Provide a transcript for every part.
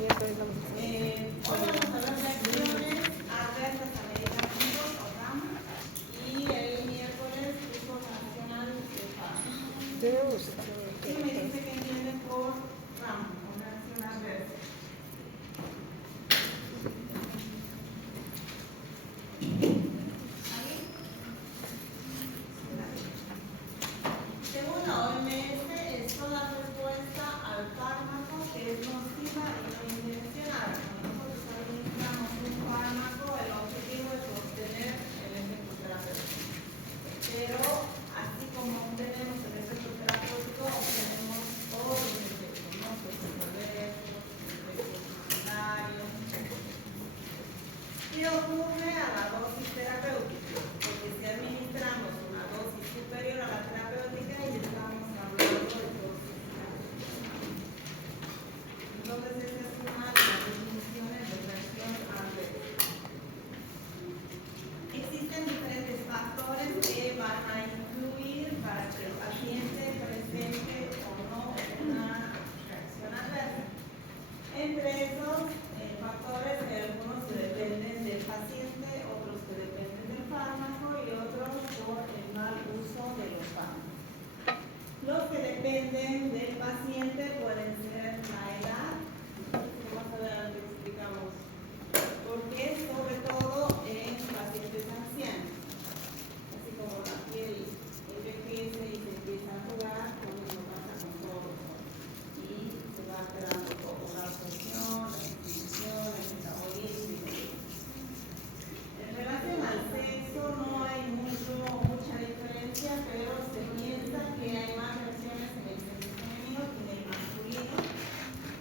Hoy vamos a ver reacciones adversas a medicamentos o RAM y el miércoles uso racional de fármacos. ¿Quién me dice que entienden por RAM o reacción adversa? Según la OMS, es toda respuesta al fármaco que es nociva y no intencional. Cuando nosotros administramos un fármaco, el objetivo es obtener el efecto terapéutico. Pero, así como obtenemos el efecto terapéutico, obtenemos otros efectos, ¿no? Efectos adversos, efectos secundarios. ¿Qué ocurre a la dosis terapéutica? Porque si administramos una dosis superior a la terapéutica, ya estamos hablando de dosis terapéutica. Entonces, esta es una de las definiciones de reacción adversa. Existen diferentes factores que van a influir para que el paciente presente o no una reacción adversa. Entre esos factores, algunos dependen del paciente, otros que dependen del fármaco y otros por el mal uso de los fármacos. Los que dependen del paciente pueden ser la edad, que más adelante explicamos por qué, sobre todo en pacientes ancianos. Así como la piel envejece y se empieza a arrugar, como lo pasa con todos, y se va alterando todo, la absorción, la distribución, el metabolismo. En relación al sexo no hay mucha diferencia, pero se piensa que hay más reacciones en el sexo femenino que en el masculino.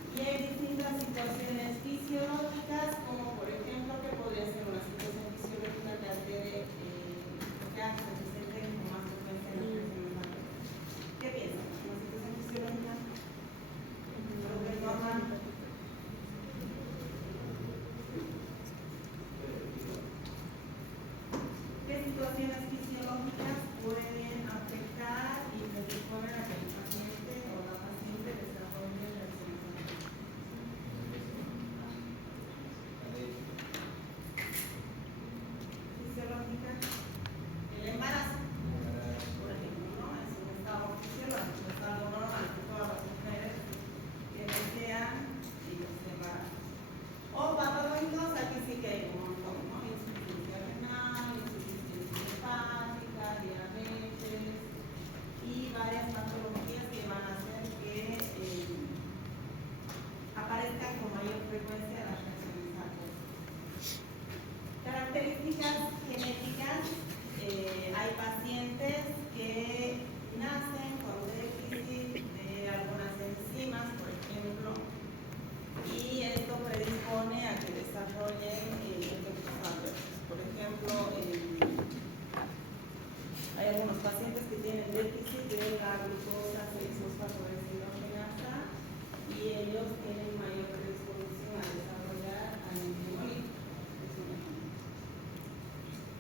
Y hay distintas situaciones fisiológicas, como por ejemplo, que podría ser una situación fisiológica que altere que hace que se presenten con más frecuencia en las reacciones adversas. ¿Qué piensan? ¿Una situación fisiológica? ¿Lo que es normal? ¿Qué situaciones fisiológicas pueden afectar y predisponer a que el paciente o la paciente desarrolle reacciones adversas? Fisiológica, el embarazo, por ejemplo, ¿no? Es un estado fisiológico, es algo normal que todas las mujeres que desean y se embarazan. O patológicos, aquí sí que hay un montón, ¿no? Insuficiencia renal, insuficiencia hepática, diabetes y varias patologías que van a hacer que aparezcan con mayor frecuencia las reacciones adversas. Características genéticas, hay pacientes que nacen con déficit de algunas enzimas, por ejemplo, y esto predispone a que desarrollen efectos adversos. Por ejemplo, hay algunos pacientes que tienen déficit de la glucosa 6-fosfatidrogenasa y ellos tienen mayor predisposición a desarrollar anemia hemolítica.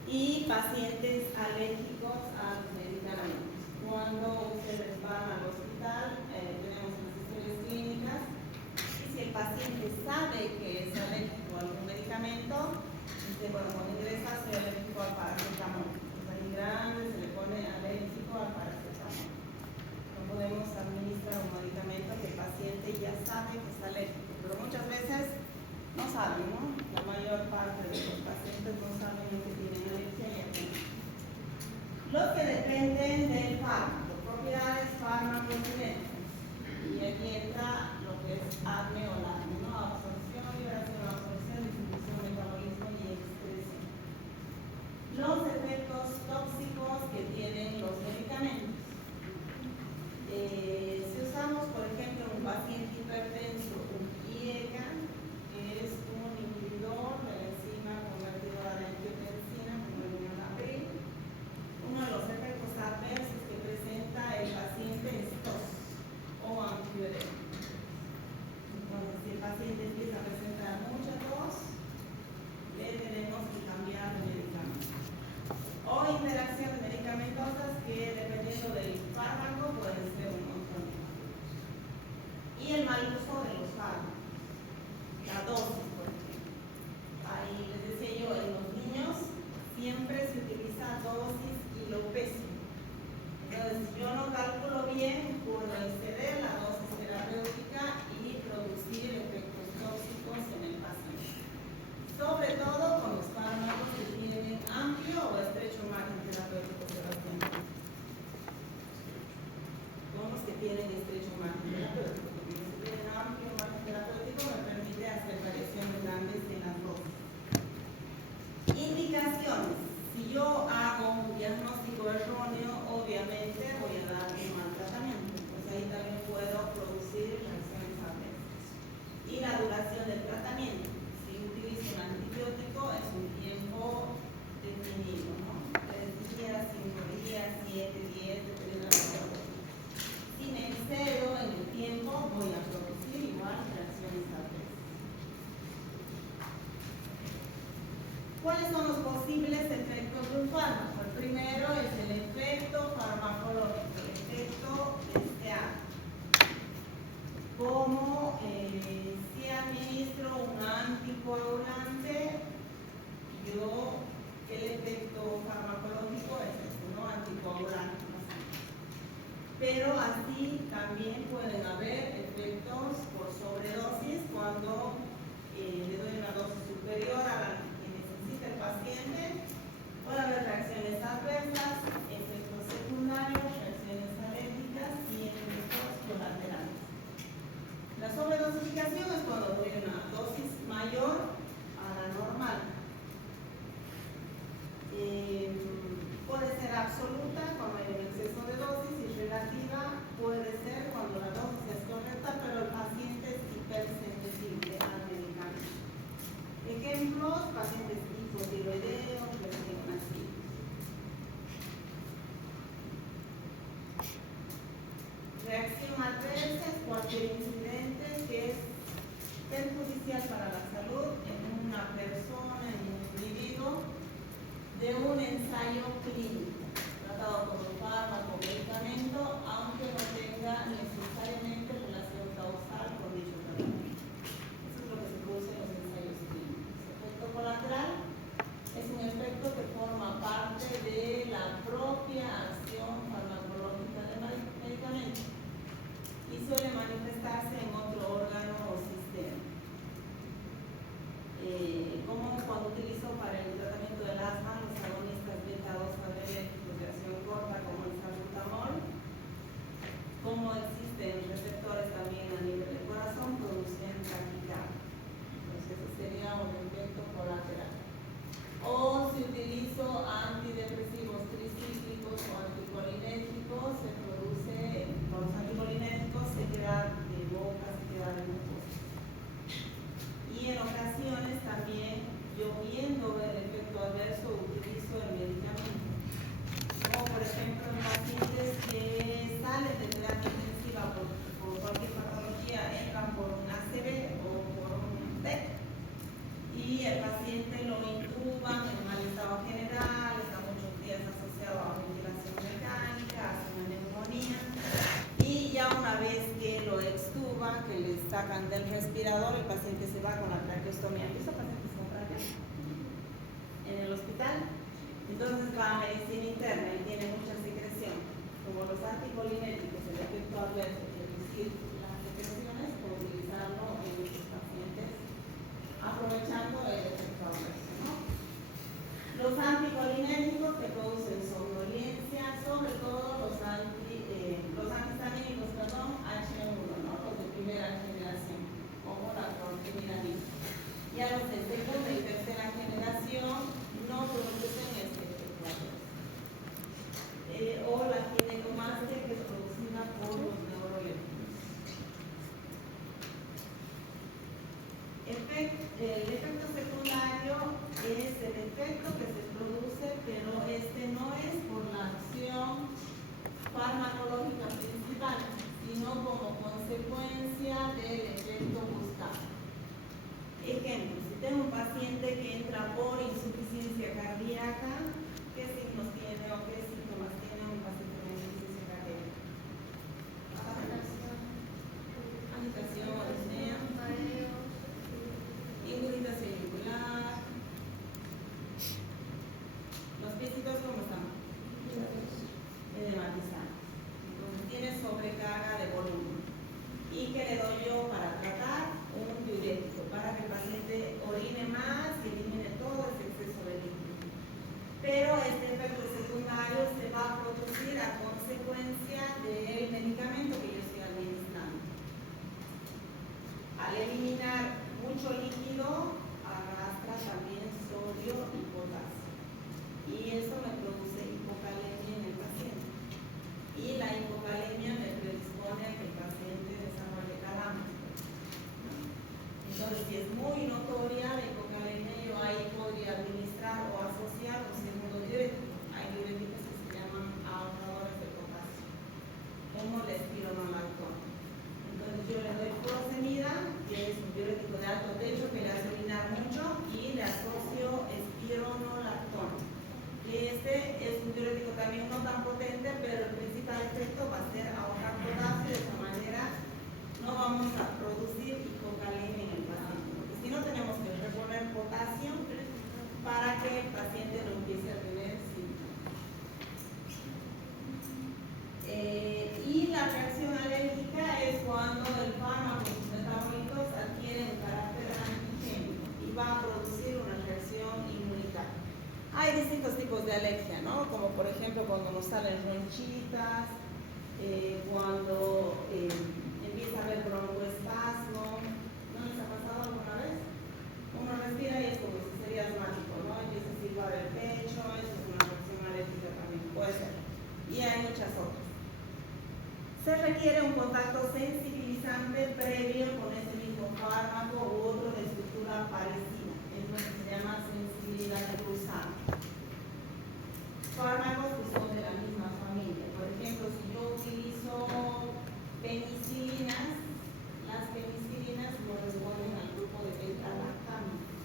Y pacientes alérgicos a los medicamentos. Cuando ustedes van al hospital, tenemos unas historias clínicas y si el paciente sabe que es alérgico a algún medicamento, dice, bueno, cuando ingresa soy alérgico al paracetamol. Es ahí grande, se le pone alérgico al paracetamol. No podemos administrar un medicamento que el paciente ya sabe que es alérgico, pero muchas veces no saben, ¿no? La mayor parte de los pacientes no saben lo que tienen alergia y alergia. Los que dependen del fármaco, propiedades farmacogenéticas. Y aquí entra lo que es ADME o LADME, ¿no? Absorción, liberación, absorción, distribución, metabolismo y excreción. Los efectos tóxicos que tienen los medicamentos. Si usamos, por ejemplo, un paciente hipertenso, un IECA, que es un inhibidor de la enzima convertidora de angiotensina, como el mionapril, uno de los efectos adversos que presenta el paciente es tos o antidiurético. Entonces, si el del tratamiento. Si utilizo un antibiótico es un tiempo definido, ¿no? 3 días, 5 días, 7, 10, dependiendo de la patología. Si me excedo en el tiempo, voy a producir igual reacciones adversas. ¿Cuáles son los posibles efectos de un fármaco? El primero es el efecto farmacológico, el efecto deseado. Como si administro un anticoagulante, el efecto farmacológico es este, ¿no? Anticoagulante. Pero así también pueden haber efectos por sobredosis cuando le doy una dosis superior a la que necesita el paciente. Puede haber reacciones adversas, efectos secundarios, reacciones alérgicas y efectos colaterales. La sobredosificación es cuando doy una dosis mayor a la normal. Puede ser absoluta cuando hay un exceso de dosis y relativa puede ser cuando la dosis es correcta pero el paciente es hipersensible al medicamento. Ejemplos: pacientes hipotiroideos, recién nacidos. Reacción adversa es cualquier incidente que es perjudicial para la salud en una persona, en un individuo, de un ensayo clínico, tratado como fármaco o medicamento, aunque no tenga necesariamente relación causal con dicho tratamiento. Eso es lo que se produce en los ensayos clínicos. Efecto colateral es un efecto que forma parte de la propia acción farmacológica del medicamento y suele manifestarse en otro órgano o sistema. Como cuando utilizo para el tratamiento del asma los agonistas beta-2 adrenérgicos de acción corta como el salbutamol, como existen receptores también a nivel del corazón, producen taquicardia. Entonces ese sería un efecto colateral. O si utilizo antidepresivos tricíclicos o anticolinérgicos, se produce, con los anticolinérgicos se queda de boca, se queda de mucosa. Y en ocasiones también, yo viendo el efecto adverso, utilizo el medicamento. Como por ejemplo en pacientes que salen de terapia intensiva por cualquier patología, entran por un ACV o por un TEC, y el paciente lo intuban en mal estado general, está muchos días asociado a ventilación mecánica, hace una neumonía, y ya una vez que lo extuban, que le sacan del respirador, el paciente se va con la traqueostomía. ¿Visto pacientes con traqueos en el hospital? Entonces va a medicina interna y tiene mucha secreción. Como los anticolinérgicos, el efecto adverso es reducir las secreciones, por utilizarlo en estos pacientes, aprovechando el efecto adverso, ¿no? Los anticolinérgicos que producen somnolencia, sobre todo los antihistamínicos, H1, ¿no? Los de primera generación, como la clorfenidramina. Ya los de segunda y tercera generación no producen este efecto adverso. O la ginecomastia, que es producida por los neuroleptinos. El efecto secundario es el efecto que se produce, pero este no es por la acción farmacológica principal, sino como consecuencia del efecto buscado. Ejemplo: si tengo un paciente que entra por insuficiencia cardíaca, ¿qué signos tiene o qué síntomas tiene un paciente con insuficiencia cardíaca? Agitación, disnea, ingurgitación yugular. Los físicos, ¿cómo están? Edematizados. Entonces tiene sobrecarga de volumen. ¿Y qué le doy yo para tratar? Un diurético, para que el paciente orine más y elimine todo ese exceso de líquido. Pero este efecto secundario Entonces, si es muy notoria la hipocalemia, yo ahí podría administrar o asociar un segundo diurético. Hay diuréticos que se llaman ahorradores de potasio, como la espironolactona. Entonces, yo le doy furosemida, que es un diurético de alto techo que le hace orinar mucho, y le asocio espironolactona. Este es un diurético también no tan potente, pero el principal efecto va a ser ahorrar potasio. De esa manera no vamos a producir hipocalemia en el paciente, porque si no tenemos que reponer potasio para que el paciente no empiece a tener síntomas. Y la reacción alérgica es cuando el fármaco y sus metabolitos adquieren un carácter antigénico y va a producir una reacción inmunitaria. Hay distintos tipos de alergia, ¿no? Como por ejemplo cuando nos salen ronchitas, cuando empieza a haber broncoespasmo. ¿No les ha pasado alguna vez? Uno respira y es como si sería asmático, ¿no? Empieza a silbar el pecho, eso es una reacción alérgica también, puede ser. Y hay muchas otras. Se requiere un contacto sensibilizante previo con ese mismo fármaco u otro de estructura parecida. Es lo que se llama sensibilidad cruzada. Fármacos que son de la misma familia. Por ejemplo, si yo utilizo penicilinas, las penicilinas corresponden al grupo de beta-lactámicos.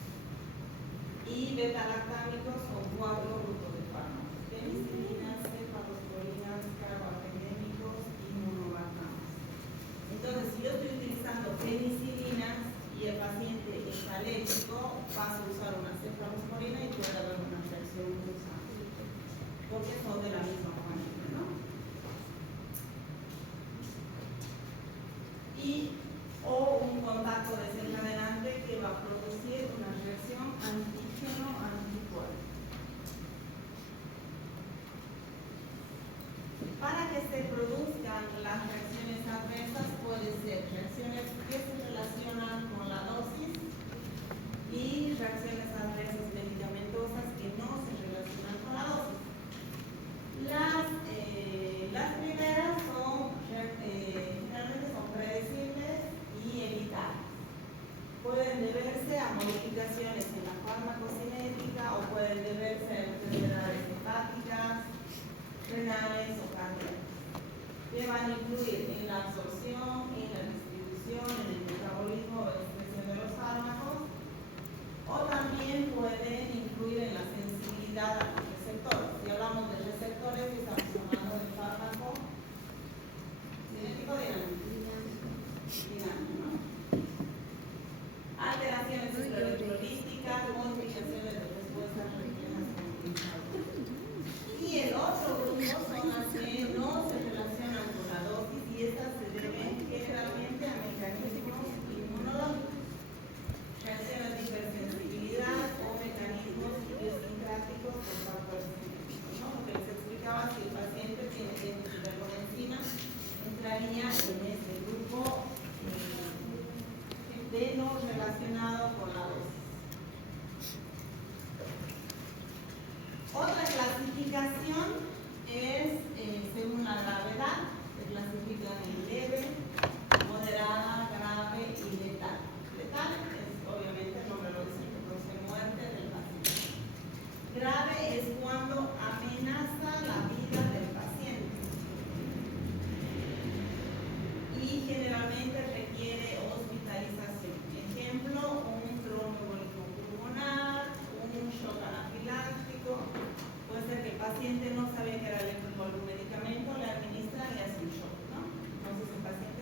Y beta-lactámicos son 4 grupos de fármacos: penicilinas, cefalosporinas, carbapenémicos y monolactamas. Entonces, si yo estoy utilizando penicilinas y el paciente es alérgico, paso a usar una cefalosporina y puede haber una reacción cruzada, porque son de la misma familia, ¿no? O un contacto desencadenante que va a producir una reacción antígeno-anticuerpo. Para que se produzcan las reacciones adversas, pueden ser reacciones que se relacionan con la dosis y reacciones adversas medicamentosas que no se relacionan con la dosis. Las primeras generalmente son predecibles y evitables. Pueden deberse a modificaciones en la farmacocinética o pueden deberse a enfermedades hepáticas, renales o cardíacas, que van a influir en la absorción, en la distribución, en el metabolismo o la expresión de los fármacos, o también pueden influir en la sensibilidad a los receptores. Si hablamos de receptores, estamos hablando del fármaco cinético dinámico, ¿no? Alteraciones electrolíticas, modificaciones de respuestas reflejas comunicadas. Y el otro grupo son las que no se relacionan con la dosis y estas se deben generalmente a mecanismos inmunológicos, reacciones de hipersensibilidad o mecanismos idiosincráticos por factores genéticos, ¿no? Lo que les explicaba, si el paciente tiene déficit de enzima, entraría en este grupo de no relacionado con la dosis. Otra clasificación es según la gravedad. Se clasifican en leve, moderada, grave y letal. Letal es obviamente el nombre lo dice, que produce muerte del paciente. Grave es cuando amenaza la vida del paciente y generalmente requiere hospitalización. Ejemplo, un tromboembolismo pulmonar, un shock anafiláctico. Puede ser que el paciente no sabía que era alérgico a algún medicamento, le administra y hace un shock, ¿no? Entonces el paciente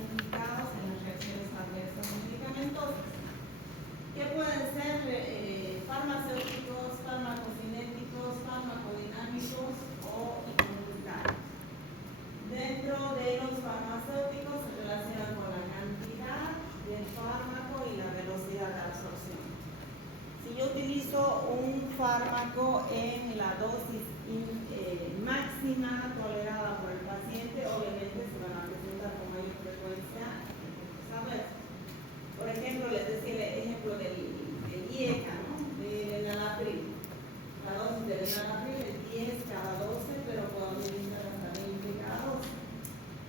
implicados en las reacciones adversas medicamentosas, que pueden ser farmacéuticos, farmacocinéticos, farmacodinámicos o inmunitarios. Dentro de los farmacéuticos se relacionan con la cantidad del fármaco y la velocidad de absorción. Si yo utilizo un fármaco en la dosis máxima tolerada por el paciente, obviamente se van a presentar con mayor frecuencia efectos adversos. Por ejemplo, les decía el ejemplo del IECA, ¿no? Del enalapril. La dosis del enalapril es 10 cada 12, pero puedo utilizar hasta 20 cada 12.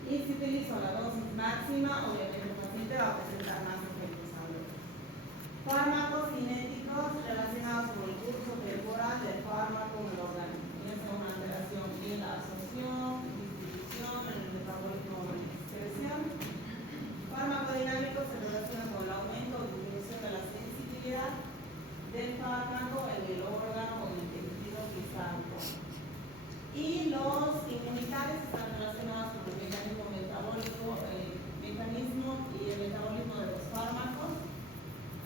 Y si utilizo la dosis máxima, obviamente el paciente va a presentar más efectos adversos. Fármacos cinéticos relacionados con el curso temporal del fármaco en el organismo. Es una alteración en la absorción, distribución, en el metabolismo o en la excreción. Farmacodinámicos se relacionan con el aumento o disminución de la sensibilidad del fármaco en el órgano o en el tejido que está actuando. Y los inmunitarios están relacionados con el mecanismo metabólico, y el metabolismo de los fármacos,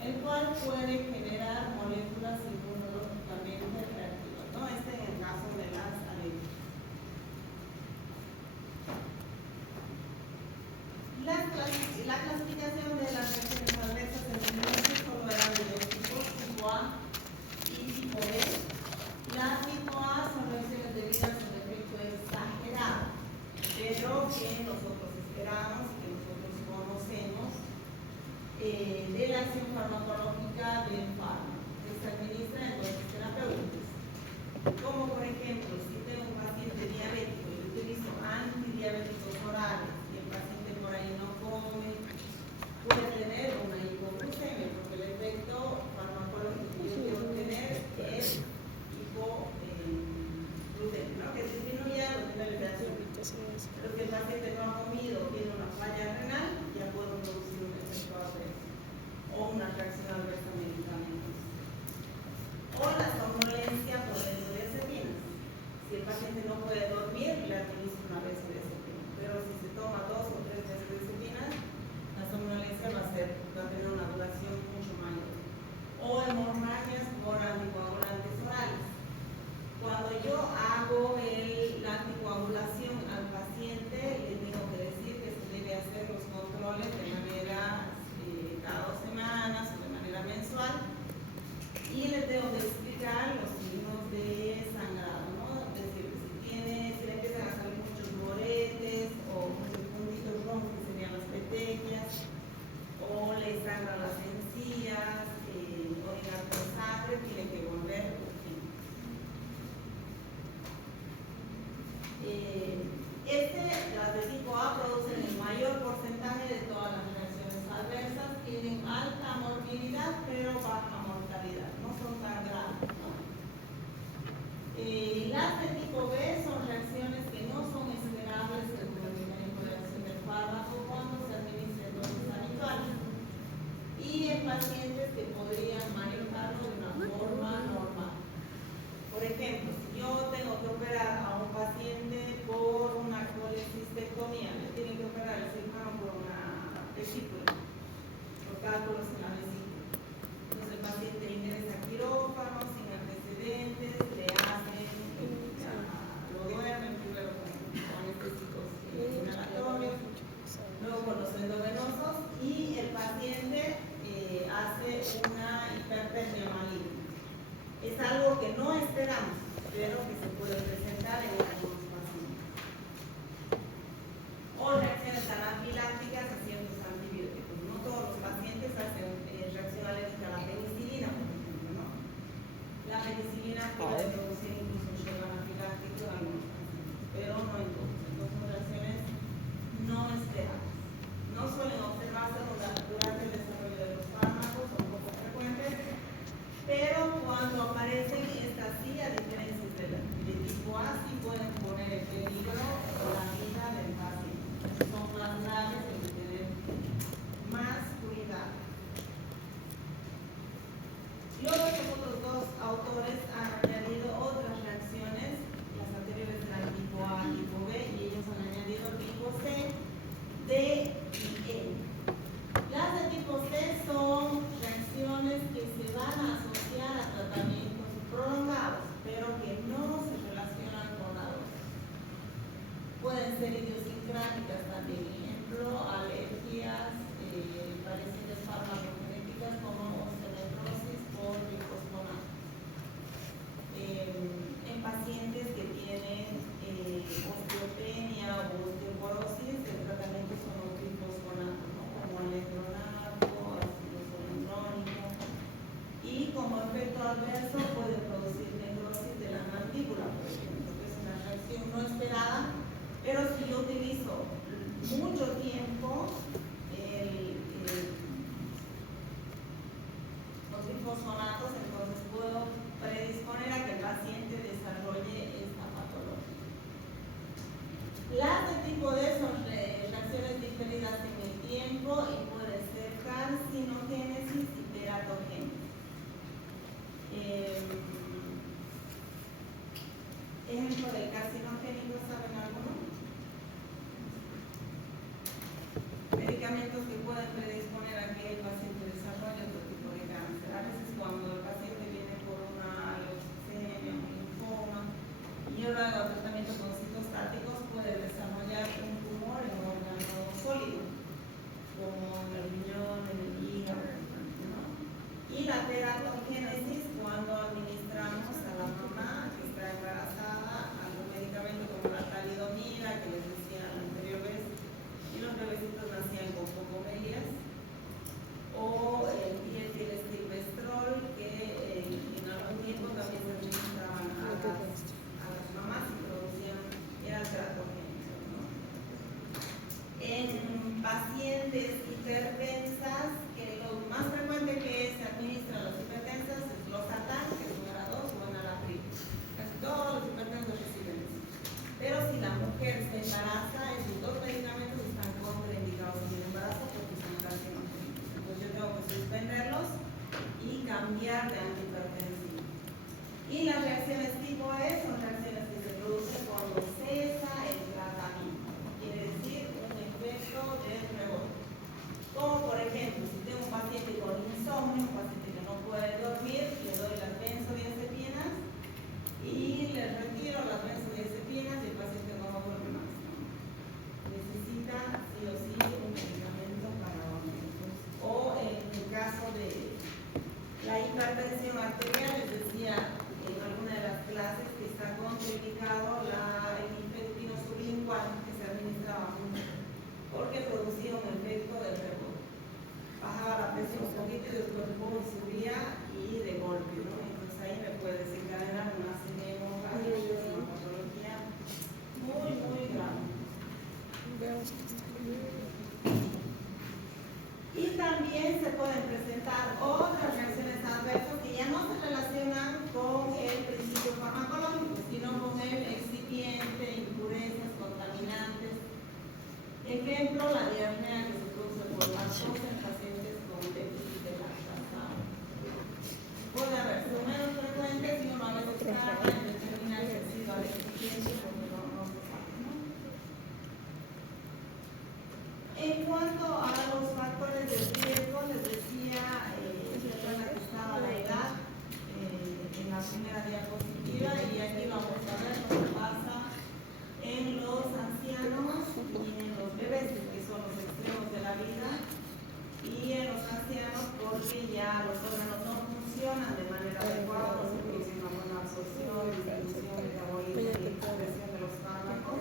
el cual puede generar moléculas inmunológicamente reactivas, ¿no? Este en el caso de las alergias. La clasificación de las reacciones adversas en el mundo solo eran de dos tipos, tipo A y tipo B. Las tipo A son reacciones debidas a un efecto exagerado, pero que nosotros esperamos y que nosotros conocemos de la acción farmacológica del fármaco que se administra en dosis terapéuticas. Como por ejemplo, si tengo un paciente diabético y utilizo antidiabéticos orales y el paciente por ahí no come, puede tener una hipoglucemia, porque el efecto farmacológico que yo quiero obtener es hipoglucemia, ¿no? Que disminuya los niveles de azúcar. Pero si el paciente no ha comido o tiene una falla renal, ya puedo producir un efecto adverso o una reacción adversa a medicamentos. O la somnolencia por benzodiazepinas. Si el paciente no puede dormir, le administro una benzodiazepina. Pero si se toma 2 o 3 benzodiazepinas, la somnolencia va a tener una duración mucho mayor. O hemorragias por anticoagulantes orales. Cuando yo hago la anticoagulación al paciente, le tengo que decir que se debe hacer los controles de manera cada 2 semanas o de manera mensual, y le tengo que explicar los signos de sangrado, ¿no? Es decir, si le empiezan a salir muchos moretes o muchos puntitos rojos, que serían las petequias, o le sangran las encías, orinar con sangre, tiene que volver urgente. Las de tipo A producen el mayor porcentaje de todas las reacciones adversas, tienen alta morbilidad pero baja mortalidad, no son tan graves, ¿no? Las de tipo B son reacciones que no son esperables según el mecanismo de acción del fármaco cuando se administra en dosis habituales y en pacientes que podrían manejarlo de una forma normal. Por ejemplo, si yo tengo que operar a un paciente por una colecistectomía, me tiene que operar el cirujano por una vesícula, por cálculos en la vesícula. Entonces el paciente ingresa a quirófano sin antecedentes, le hacen, lo duermen primero con anestésicos inhalatorios, luego con los endovenosos y el paciente hace una hipertermia maligna. Es algo que no esperamos, pero que se puede presentar en algunos pacientes. O reacciones anafilácticas a ciertos antibióticos. No todos los pacientes hacen reacción alérgica a la penicilina, por ejemplo, ¿no? La penicilina puede producir incluso un shock anafiláctico en algunos pacientes, pero no en todos. Entonces son reacciones no esperadas. No suelen observarse durante el desarrollo de los fármacos, son poco frecuentes, pero cuando aparecen estas sí, a diferencia de tipo A, sí pueden Pueden ser idiosincráticas también, ejemplo, alergias, parecidas farmacogenéticas como osteonecrosis por glifosfonato. En pacientes que tienen osteopenia o osteoporosis, el tratamiento son los glifosfonatos, ¿no? Como alendronato, ácido zoledrónico, y como efecto adverso puede producir necrosis de la mandíbula, por ejemplo, que es una reacción no esperada. Pero si yo utilizo mucho tiempo los glifosfonatos, entonces puedo predisponer a que el paciente desarrolle esta patología. Las de tipo D son reacciones diferidas en el tiempo y puede ser carcinogénesis y teratogénesis. Ejemplo del carcinogénico, ¿saben alguno? Medicamentos que pueden predisponer a que el paciente desarrolle otro tipo de cáncer. A veces cuando el paciente viene por una leucemia, un linfoma, y yo lo hago tratamiento con citostáticos, puede desarrollar un tumor en un órgano sólido, como en el riñón, en el hígado, ¿no? Y la teratogénesis, cuando administramos a la mamá que está embarazada algún medicamento como la talidomida, que les decía la anterior vez, y los bebecitos nacían con focomelias, o el dietilestilbestrol, que en algún tiempo también se administraban a las mamás y producían, eran teratogénicos, ¿no? En pacientes hipertensas, que lo más frecuente que se administra a los hipertensas es losartán, que es número 2, o enalapril. Casi todos los hipertensos reciben eso. Pero si la mujer se embaraza, esos dos medicamentos están contraindicados en el embarazo porque son carcinogénicos. Entonces yo tengo que suspenderlos y cambiar de antihipertensivo. Y las reacciones tipo E son reacciones que se producen cuando cesa el tratamiento. Quiere decir un efecto de rebote. Como por ejemplo, si tengo un paciente con insomnio, un paciente que no puede dormir, le doy las benzodiazepinas y le retiro las benzodiazepinas y el paciente no duerme más, ¿no? Necesita sí o sí un medicamento para dormir. O en el caso de la hipertensión arterial, les decía en alguna de las clases que está contraindicado el nifedipino sublingual, que se administraba mucho, porque producía un efecto de rebote. Bajaba la presión un poquito y después subía y de golpe, ¿no? Entonces ahí me puede desencadenar una serie de hemorragias, una patología muy, muy grave. Y también se pueden presentar otras reacciones adversas que ya no se relacionan con el principio farmacológico, sino con el excipiente, impurezas, contaminantes. Ejemplo, la diarrea que se produce por lactosa en pacientes con déficit de lactasa. Puede haber, son menos frecuentes y uno a veces tarda en determinar que ha sido al excipiente porque no se sabe, ¿no? En cuanto a los factores de riesgo, les decía que estaba la edad en la primera diapositiva, y aquí vamos a ver lo que pasa en los ancianos y en los bebés, que son los extremos de la vida, y en los ancianos porque ya los órganos no funcionan de manera adecuada, no se produce una buena absorción, distribución, metabolismo y expresión de los fármacos,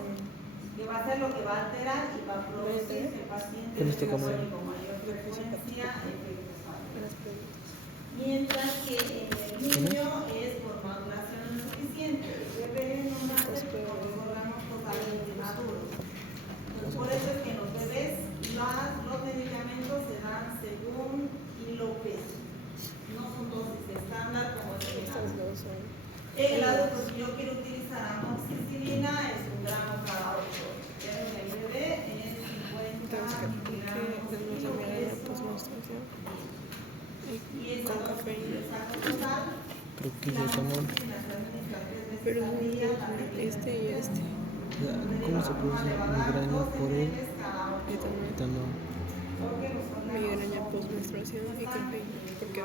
que va a ser lo que va a alterar y va a producir que el paciente tenga con mayor frecuencia efectos adversos. Mientras que en el niño es por maduración insuficiente, el bebé no nace con los órganos totalmente maduros. Entonces, por eso es que en los bebés los medicamentos se dan según hilo peso. No son dosis estándar como es en el adulto. En el adulto, si yo quiero utilizar amoxicilina, es 1 gramo cada 8 horas. Pero en el bebé es 50 miligramos kilo peso. Y esa dosis total, Creo que ya son. pero este y este. ¿Cómo se produce migraña por el etanol? Migraña postmenstruación y cafeína. Porque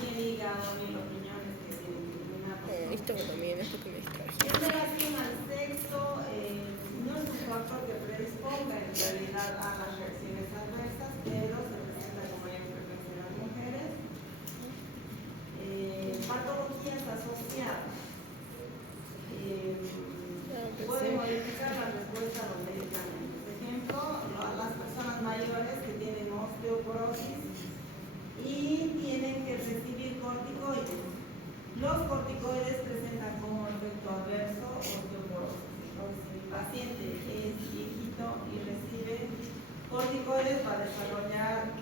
ni el hígado ni los riñones que se eliminan. esto también es lo que me distrae. En relación al y tienen que recibir corticoides. Los corticoides presentan como efecto adverso osteoporosis. Entonces, si el paciente es viejito y recibe corticoides, va a desarrollar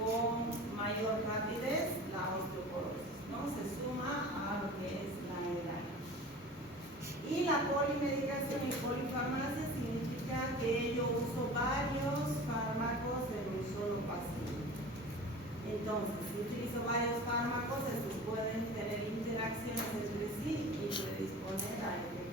con mayor rapidez la osteoporosis, ¿no? Se suma a lo que es la edad. Y la polimedicación y polifarmacia significa que yo uso varios fármacos en un solo paciente. Entonces, si utilizo varios fármacos, estos pueden tener interacciones entre sí y predisponer a efectos